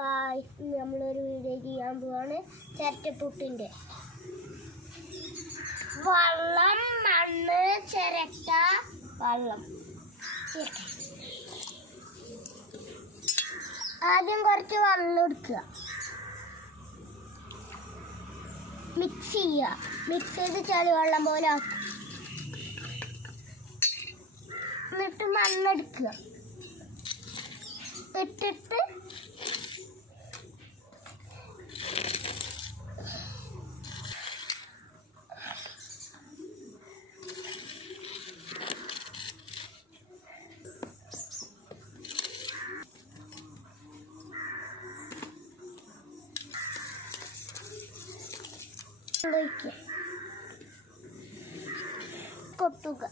Guys, നമ്മളൊരു video ചെയ്യാൻ പോവാണ്. ചിരട്ടപ്പുട്ടിൻ്റെ വെള്ളം, മണ്ണ്, ചിരട്ട, വെള്ളം. ആദ്യം കുറച്ച് വെള്ളം എടുക്കുക, മിക്സ് ചെയ്യുക. മിക്സ് ചെയ്ത് ചളിവെള്ളം പോലെ ആക്കുക. എന്നിട്ട് മണ്ണെടുക്കുക, ഇട്ടിട്ട് കൊട്ടുക.